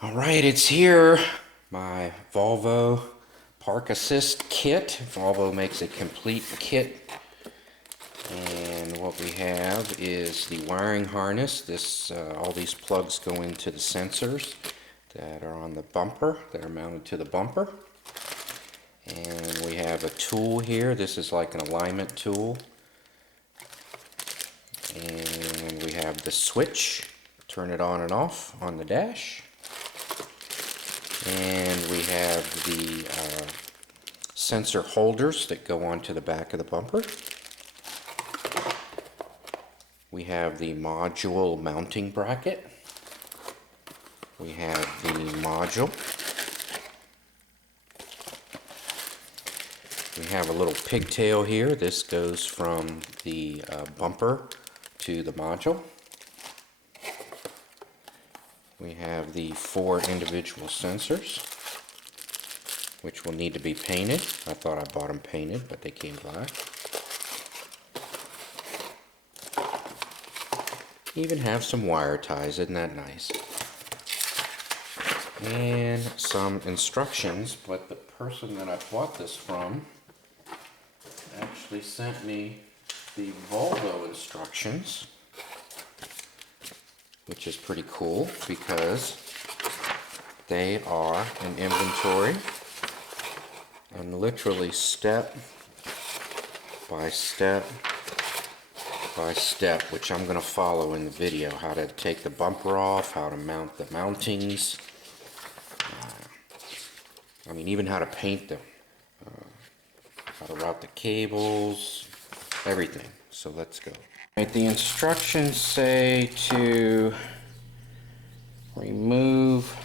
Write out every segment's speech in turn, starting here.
All right, it's here. My Volvo Park Assist kit. Volvo makes a complete kit. And what we have is the wiring harness. All these plugs go into the sensors that are on the bumper, that are mounted to the bumper. And we have a tool here. This is like an alignment tool. And we have the switch. Turn it on and off on the dash. And we have the sensor holders that go onto the back of the bumper. We have the module mounting bracket. We have the module. We have a little pigtail here. This goes from the bumper to the module. We have the 4 individual sensors, which will need to be painted. I thought I bought them painted, but they came black. Even have some wire ties, isn't that nice? And some instructions, but the person that I bought this from actually sent me the Volvo instructions, which is pretty cool because they are an inventory and literally step by step by step, which I'm going to follow in the video, how to take the bumper off, how to mount the mountings, even how to paint them, how to route the cables, everything. So let's go. Right, the instructions say to remove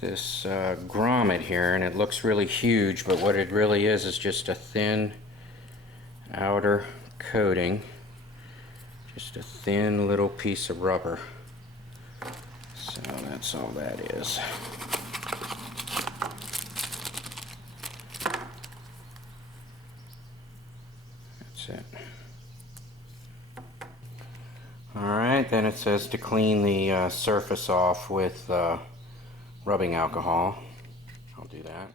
this grommet here, and it looks really huge, but what it really is just a thin outer coating, just a thin little piece of rubber. So that's all that is. That's it. Alright, then it says to clean the surface off with rubbing alcohol. I'll do that.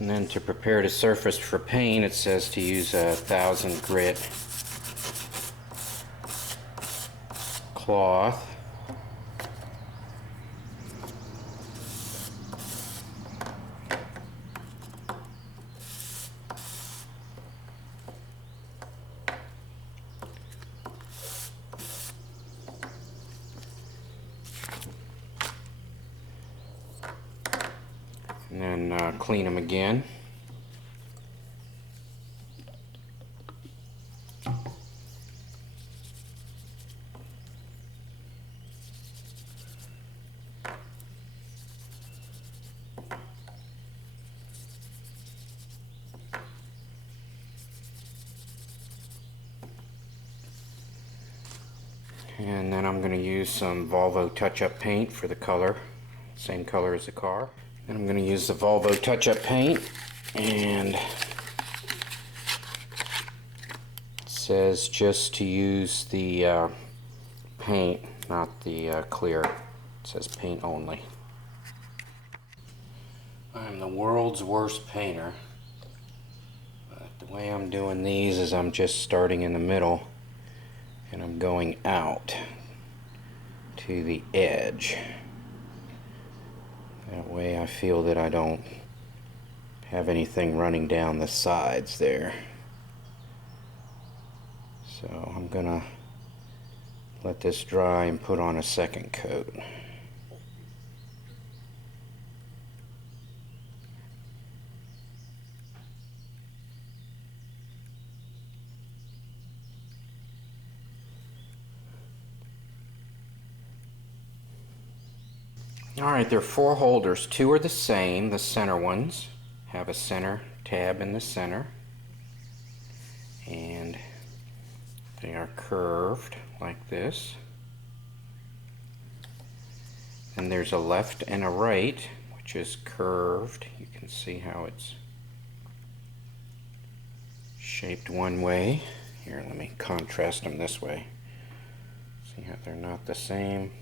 And then to prepare the surface for paint, it says to use a 1000 grit cloth. And then clean them again. And then I'm going to use some Volvo touch-up paint for the color, same color as the car. And I'm going to use the Volvo touch-up paint, and it says just to use the paint, not the clear. It says paint only. I'm the world's worst painter, but the way I'm doing these is I'm just starting in the middle and I'm going out to the edge. That way I feel that I don't have anything running down the sides there. So I'm gonna let this dry and put on a second coat. Alright, there are 4 holders. 2 are the same, the center ones. Have a center tab in the center. And they are curved like this. And there's a left and a right, which is curved. You can see how it's shaped one way. Here, let me contrast them this way. See how they're not the same.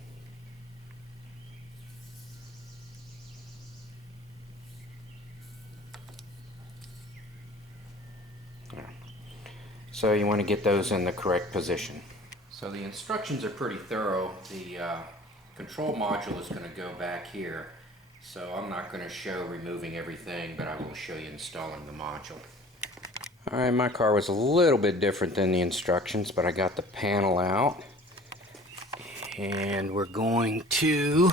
So you want to get those in the correct position. So the instructions are pretty thorough. The control module is going to go back here. So I'm not going to show removing everything, but I will show you installing the module. Alright, my car was a little bit different than the instructions, but I got the panel out. And we're going to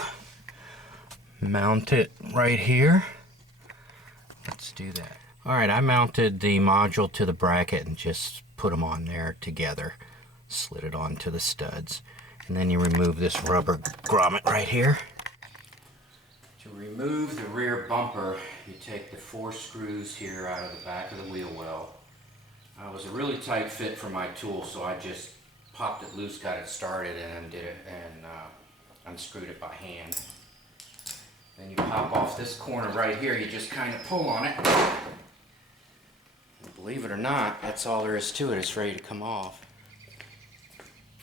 mount it right here. Let's do that. Alright, I mounted the module to the bracket and just put them on there together. Slid it onto the studs. And then you remove this rubber grommet right here. To remove the rear bumper, you take the 4 screws here out of the back of the wheel well. It was a really tight fit for my tool, so I just popped it loose, got it started, and did it and unscrewed it by hand. Then you pop off this corner right here. You just kind of pull on it. And believe it or not, that's all there is to it. It's ready to come off.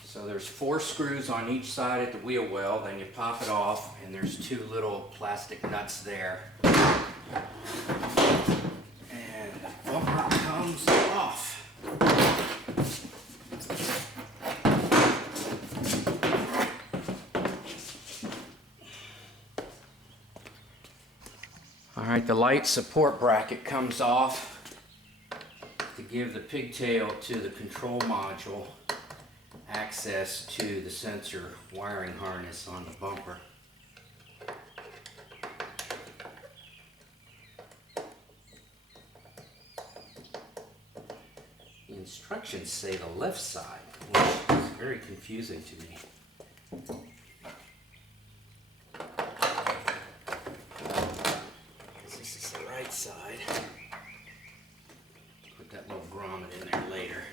So there's 4 screws on each side at the wheel well. Then you pop it off, and there's 2 little plastic nuts there. And the bumper comes off. Alright, the light support bracket comes off to give the pigtail to the control module access to the sensor wiring harness on the bumper. The instructions say the left side, which is very confusing to me. This is the right side. Put that little grommet in there later.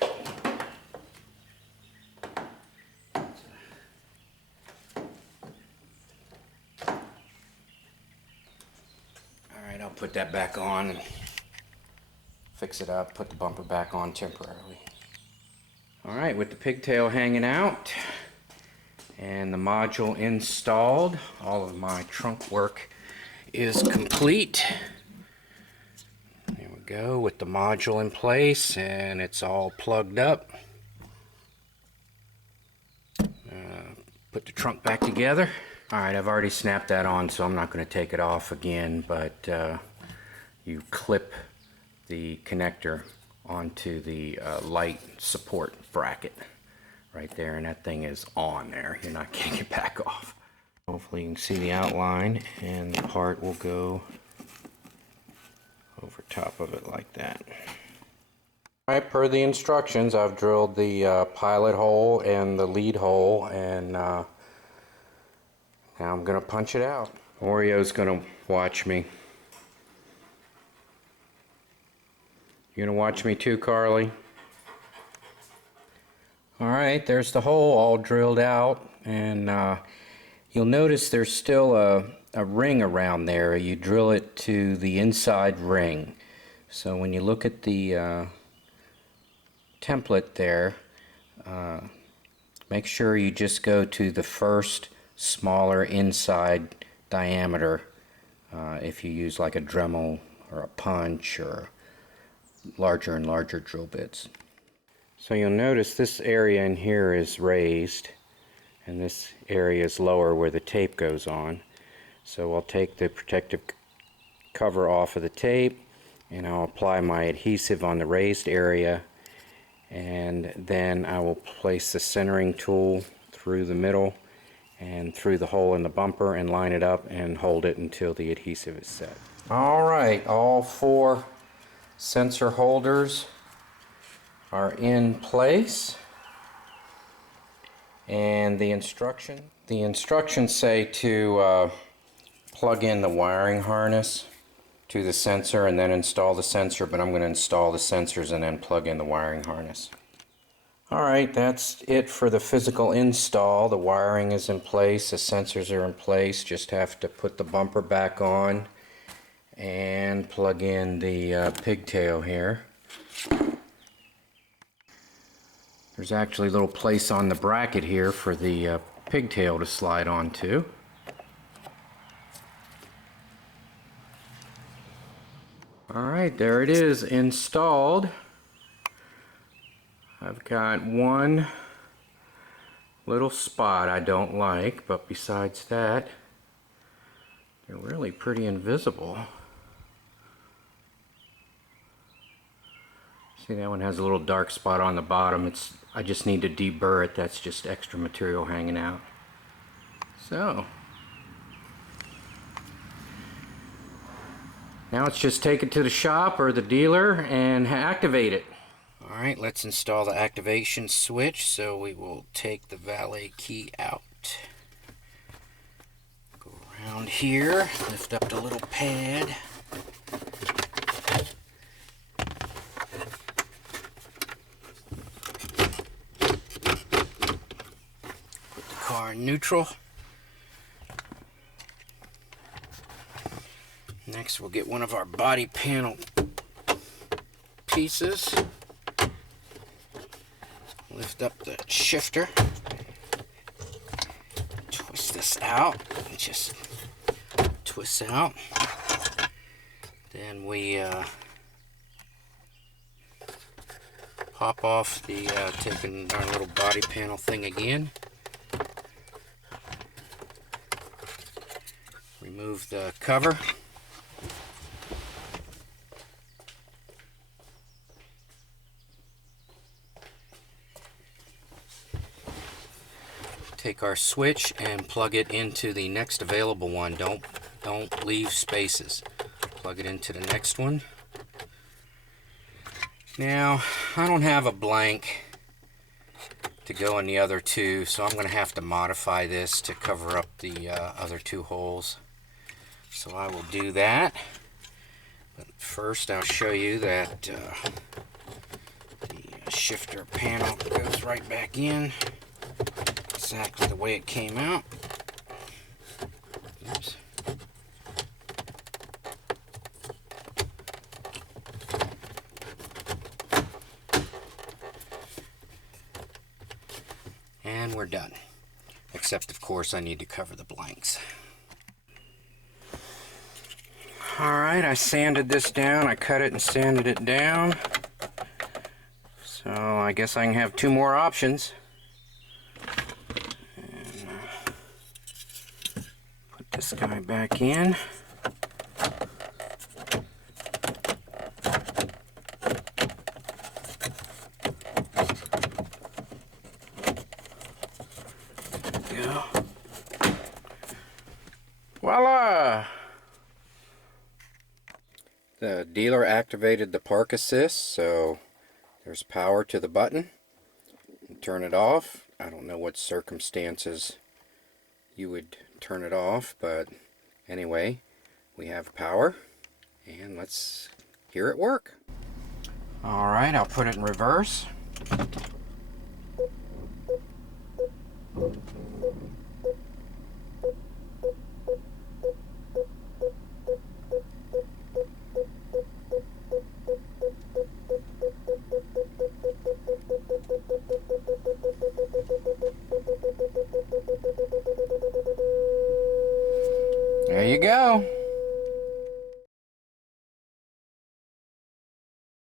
Alright, I'll put that back on and fix it up, put the bumper back on temporarily. Alright, with the pigtail hanging out and the module installed, all of my trunk work is complete. There we go, with the module in place and it's all plugged up. Put the trunk back together. Alright, I've already snapped that on, so I'm not going to take it off again, but you clip the connector onto the light support bracket right there, and that thing is on there. You're not getting it back off. Hopefully you can see the outline, and the part will go over top of it like that. Alright, per the instructions, I've drilled the pilot hole and the lead hole, and now I'm going to punch it out. Oreo's going to watch me. You going to watch me too, Carly? Alright, there's the hole all drilled out, and you'll notice there's still a ring around there. You drill it to the inside ring. So when you look at the template there, make sure you just go to the first smaller inside diameter if you use like a Dremel or a punch or larger and larger drill bits. So you'll notice this area in here is raised and this area is lower where the tape goes on. So I'll take the protective cover off of the tape and I'll apply my adhesive on the raised area, and then I will place the centering tool through the middle and through the hole in the bumper and line it up and hold it until the adhesive is set. Alright, all 4 sensor holders are in place, and the instructions say to plug in the wiring harness to the sensor and then install the sensor, but I'm going to install the sensors and then plug in the wiring harness. Alright, that's it for the physical install. The wiring is in place, the sensors are in place. Just have to put the bumper back on and plug in the pigtail here. There's actually a little place on the bracket here for the pigtail to slide onto. Alright, there it is, installed. I've got one little spot I don't like, but besides that, they're really pretty invisible. See, that one has a little dark spot on the bottom. I just need to deburr it. That's just extra material hanging out. So now let's just take it to the shop or the dealer and activate it. Alright, let's install the activation switch. So we will take the valet key out. Go around here, lift up the little pad. Put the car in neutral. Next we'll get one of our body panel pieces. Lift up the shifter. Twist this out. It just twists out. Then we pop off the, taking our little body panel thing again. Remove the cover. Take our switch and plug it into the next available one. Don't leave spaces. Plug it into the next one. Now, I don't have a blank to go in the other two, so I'm going to have to modify this to cover up the other two holes. So I will do that. But first I'll show you that the shifter panel goes right back in. Exactly the way it came out. Oops. And we're done. Except, of course, I need to cover the blanks. Alright, I sanded this down. I cut it and sanded it down. So I guess I can have two more options. This guy back in. There we go. Voila! The dealer activated the park assist, so there's power to the button. Turn it off. I don't know what circumstances you would turn it off, but anyway, we have power and let's hear it work. Alright, I'll put it in reverse. There you go.